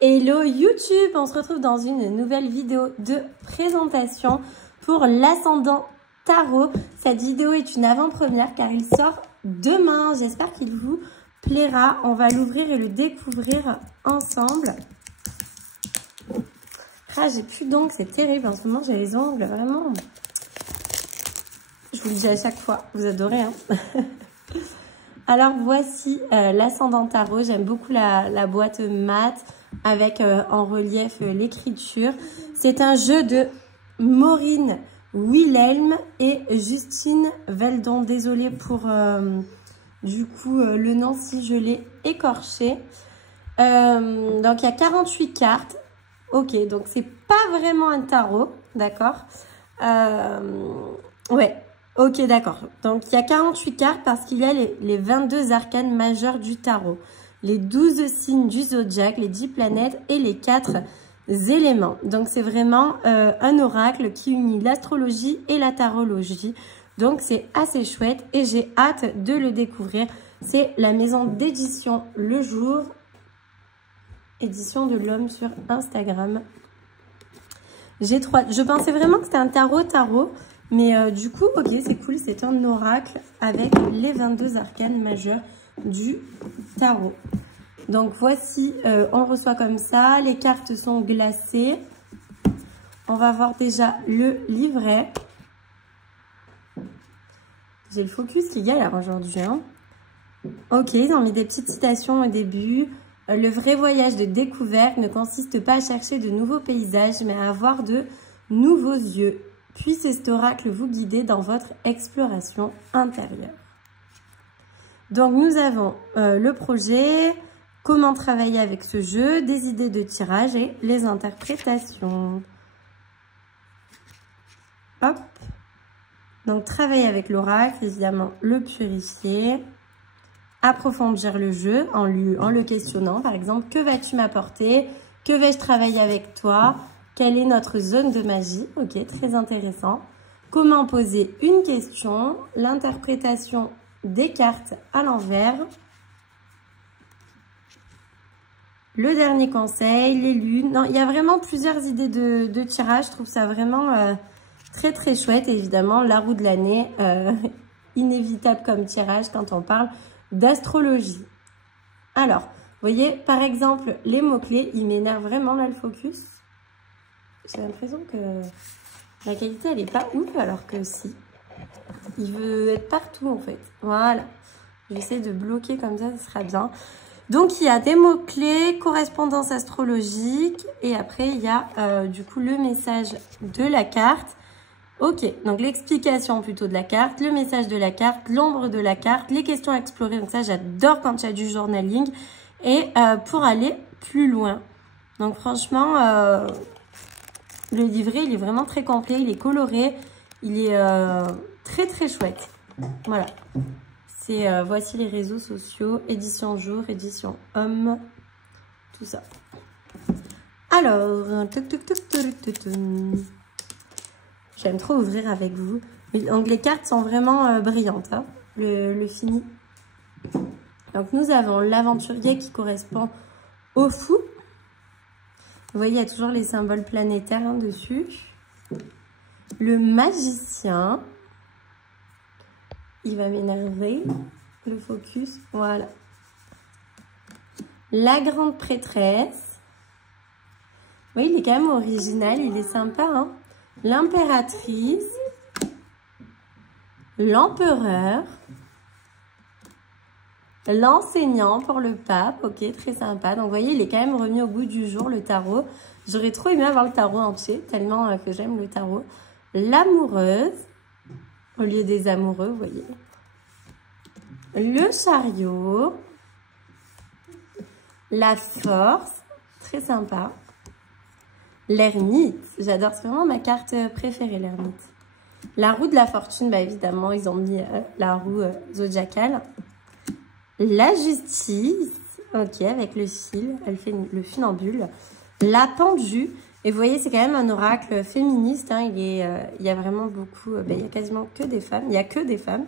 Hello YouTube, on se retrouve dans une nouvelle vidéo de présentation pour l'ascendant tarot. Cette vidéo est une avant-première car il sort demain. J'espère qu'il vous plaira. On va l'ouvrir et le découvrir ensemble. Ah, j'ai plus d'ongles, c'est terrible. En ce moment, j'ai les ongles vraiment... Je vous le dis à chaque fois, vous adorez, hein. Alors, voici l'ascendant tarot. J'aime beaucoup la boîte mat avec en relief l'écriture. C'est un jeu de Maureen Wilhelm et Justine Veldon. Désolée pour du coup le nom si je l'ai écorché. Donc, il y a 48 cartes. Ok, donc c'est pas vraiment un tarot, d'accord. Ouais. Ok, d'accord. Donc, il y a 48 cartes parce qu'il y a les 22 arcanes majeurs du tarot, les 12 signes du zodiaque, les 10 planètes et les 4 éléments. Donc, c'est vraiment un oracle qui unit l'astrologie et la tarologie. Donc, c'est assez chouette et j'ai hâte de le découvrir. C'est la maison d'édition Le Jour, édition de l'homme sur Instagram. Je pensais vraiment que c'était un tarot. Mais du coup, ok, c'est cool, c'est un oracle avec les 22 arcanes majeurs du tarot. Donc voici, on le reçoit comme ça, les cartes sont glacées. On va voir déjà le livret. J'ai le focus qui galère aujourd'hui, hein. Ok, ils ont mis des petites citations au début. Le vrai voyage de découverte ne consiste pas à chercher de nouveaux paysages, mais à avoir de nouveaux yeux. Puisse cet oracle vous guider dans votre exploration intérieure. Donc, nous avons le projet, comment travailler avec ce jeu, des idées de tirage et les interprétations. Hop. Donc, travailler avec l'oracle, évidemment, le purifier. Approfondir le jeu en le questionnant. Par exemple, que vas-tu m'apporter? Que vais-je travailler avec toi? Quelle est notre zone de magie? Ok, très intéressant. Comment poser une question? L'interprétation des cartes à l'envers. Le dernier conseil, les lunes. Non, il y a vraiment plusieurs idées de tirage. Je trouve ça vraiment très très chouette. Et évidemment, la roue de l'année, inévitable comme tirage quand on parle d'astrologie. Alors, vous voyez, par exemple, les mots-clés, ils m'énervent vraiment là le focus. J'ai l'impression que la qualité, elle n'est pas ouf, alors que si. Il veut être partout, en fait. Voilà. J'essaie de bloquer comme ça, ce sera bien. Donc, il y a des mots-clés, correspondance astrologique. Et après, il y a du coup le message de la carte. Ok, donc l'explication plutôt de la carte, le message de la carte, l'ombre de la carte, les questions à explorer. Donc ça, j'adore quand il y a du journaling. Et pour aller plus loin. Donc, franchement... le livret, il est vraiment très complet, il est coloré, il est très très chouette. Voilà. C'est voici les réseaux sociaux, édition jour, édition homme, tout ça. Alors, j'aime trop ouvrir avec vous. Donc les cartes sont vraiment brillantes, hein, le fini. Donc nous avons l'aventurier qui correspond au fou. Vous voyez, il y a toujours les symboles planétaires hein, dessus. Le magicien. Il va m'énerver. Le focus. Voilà. La grande prêtresse. Vous voyez, il est quand même original. Il est sympa. Hein. L'impératrice. L'empereur. L'enseignant pour le pape, ok, très sympa. Donc, vous voyez, il est quand même remis au goût du jour, le tarot. J'aurais trop aimé avoir le tarot entier, tellement que j'aime le tarot. L'amoureuse, au lieu des amoureux, vous voyez. Le chariot. La force, très sympa. L'ermite, j'adore, c'est vraiment ma carte préférée, l'ermite. La roue de la fortune, bah évidemment, ils ont mis la roue zodiacale. La justice, ok, avec le fil, elle fait le funambule. La pendue, et vous voyez, c'est quand même un oracle féministe, hein, il y a vraiment beaucoup, il y a quasiment que des femmes, il n'y a que des femmes.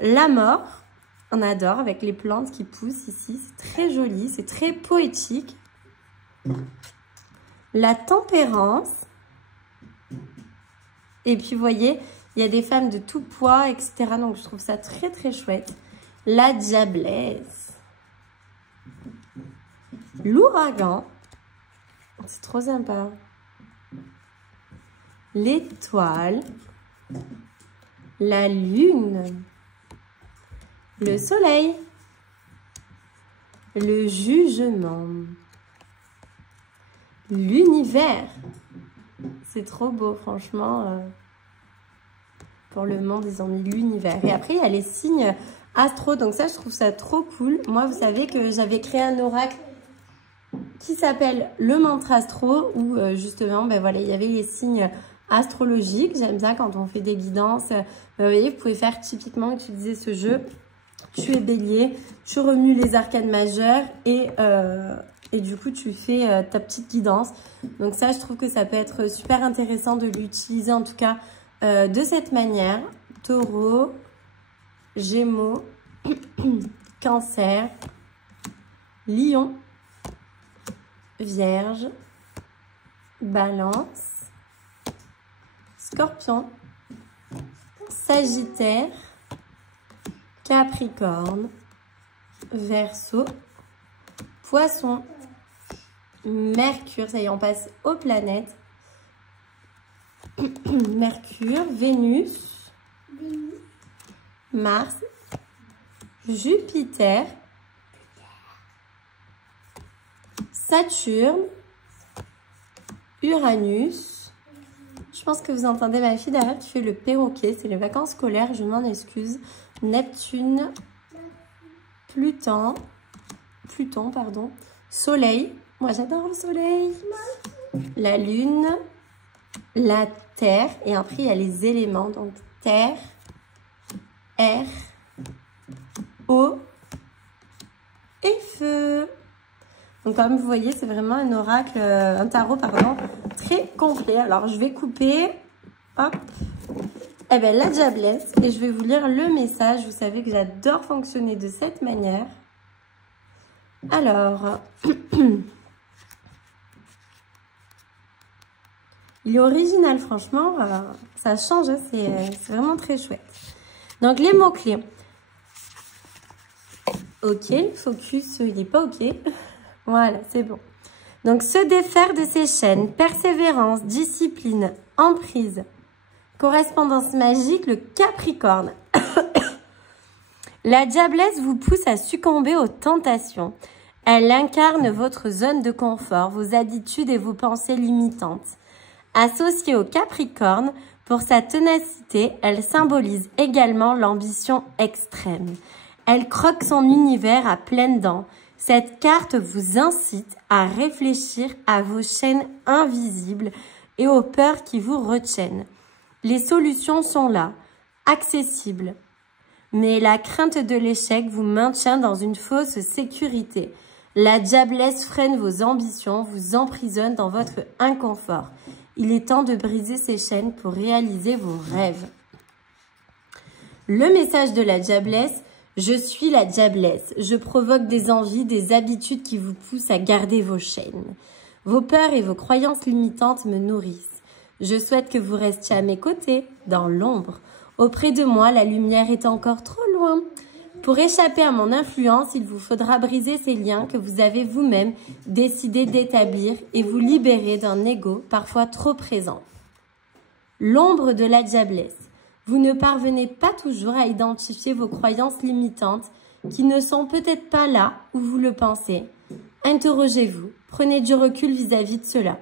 La mort, on adore, avec les plantes qui poussent ici, c'est très joli, c'est très poétique. La tempérance. Et puis, vous voyez, il y a des femmes de tout poids, etc. Donc, je trouve ça très, très chouette. La diablesse. L'ouragan. C'est trop sympa. L'étoile. La lune. Le soleil. Le jugement. L'univers. C'est trop beau, franchement. Pour le monde, ils ont mis l'univers. Et après, il y a les signes astro. Donc ça, je trouve ça trop cool. Moi, vous savez que j'avais créé un oracle qui s'appelle le mantra astro, où justement, ben voilà, il y avait les signes astrologiques. J'aime bien quand on fait des guidances. Vous voyez, vous pouvez faire typiquement, utiliser ce jeu. Tu es bélier, tu remues les arcanes majeures et du coup, tu fais ta petite guidance. Donc ça, je trouve que ça peut être super intéressant de l'utiliser, en tout cas, de cette manière. Taureau, Gémeaux, Cancer, Lion, Vierge, Balance, Scorpion, Sagittaire, Capricorne, Verseau, Poisson, Mercure, ça y est, on passe aux planètes. Mercure, Vénus, Mars, Jupiter, Saturne, Uranus. Je pense que vous entendez ma fille derrière qui fait le perroquet. C'est les vacances scolaires, je m'en excuse. Neptune, Pluton, pardon, Soleil. Moi, j'adore le soleil. La lune, la terre. Et après, il y a les éléments. Donc, terre, air, eau et feu. Donc, comme vous voyez, c'est vraiment un oracle, un tarot, pardon, très complet. Alors, je vais couper, hop, eh bien, la diablesse. Et je vais vous lire le message. Vous savez que j'adore fonctionner de cette manière. Alors, il est original, franchement, ça change, hein, c'est vraiment très chouette. Donc, les mots-clés. Ok, le focus, il n'est pas ok. Voilà, c'est bon. Donc, se défaire de ces chaînes, persévérance, discipline, emprise, correspondance magique, le Capricorne. La diablesse vous pousse à succomber aux tentations. Elle incarne votre zone de confort, vos habitudes et vos pensées limitantes. Associée au Capricorne, pour sa ténacité, elle symbolise également l'ambition extrême. Elle croque son univers à pleines dents. Cette carte vous incite à réfléchir à vos chaînes invisibles et aux peurs qui vous retiennent. Les solutions sont là, accessibles. Mais la crainte de l'échec vous maintient dans une fausse sécurité. La diablesse freine vos ambitions, vous emprisonne dans votre inconfort. Il est temps de briser ces chaînes pour réaliser vos rêves. Le message de la diablesse: je suis la diablesse. Je provoque des envies, des habitudes qui vous poussent à garder vos chaînes. Vos peurs et vos croyances limitantes me nourrissent. Je souhaite que vous restiez à mes côtés, dans l'ombre. Auprès de moi, la lumière est encore trop loin. Pour échapper à mon influence, il vous faudra briser ces liens que vous avez vous-même décidé d'établir et vous libérer d'un ego parfois trop présent. L'ombre de la diablesse. Vous ne parvenez pas toujours à identifier vos croyances limitantes qui ne sont peut-être pas là où vous le pensez. Interrogez-vous, prenez du recul vis-à-vis de cela.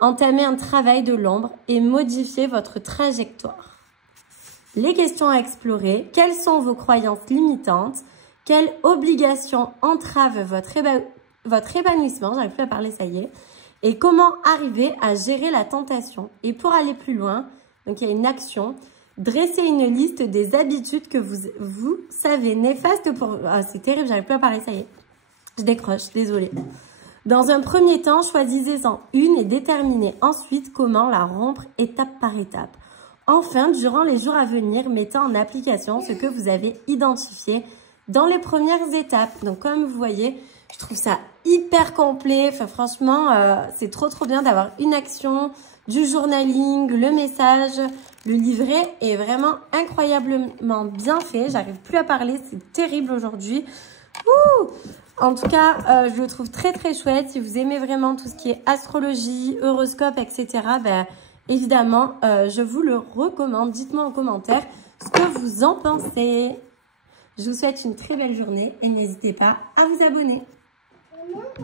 Entamez un travail de l'ombre et modifiez votre trajectoire. Les questions à explorer: quelles sont vos croyances limitantes? Quelles obligations entravent votre épanouissement? J'arrive plus à parler, ça y est. Et comment arriver à gérer la tentation? Et pour aller plus loin, donc il y a une action. Dressez une liste des habitudes que vous savez néfastes pour... Ah, c'est terrible, j'arrive plus à parler, ça y est. Je décroche, désolée. Dans un premier temps, choisissez-en une et déterminez ensuite comment la rompre étape par étape. Enfin, durant les jours à venir, mettez en application ce que vous avez identifié dans les premières étapes. Donc, comme vous voyez, Je trouve ça hyper complet. Enfin, franchement, c'est trop bien d'avoir une action, du journaling, le message. Le livret est vraiment incroyablement bien fait. J'arrive plus à parler, c'est terrible aujourd'hui. En tout cas, je le trouve très chouette. Si vous aimez vraiment tout ce qui est astrologie, horoscope, etc., ben, évidemment, je vous le recommande. Dites-moi en commentaire ce que vous en pensez. Je vous souhaite une très belle journée et n'hésitez pas à vous abonner.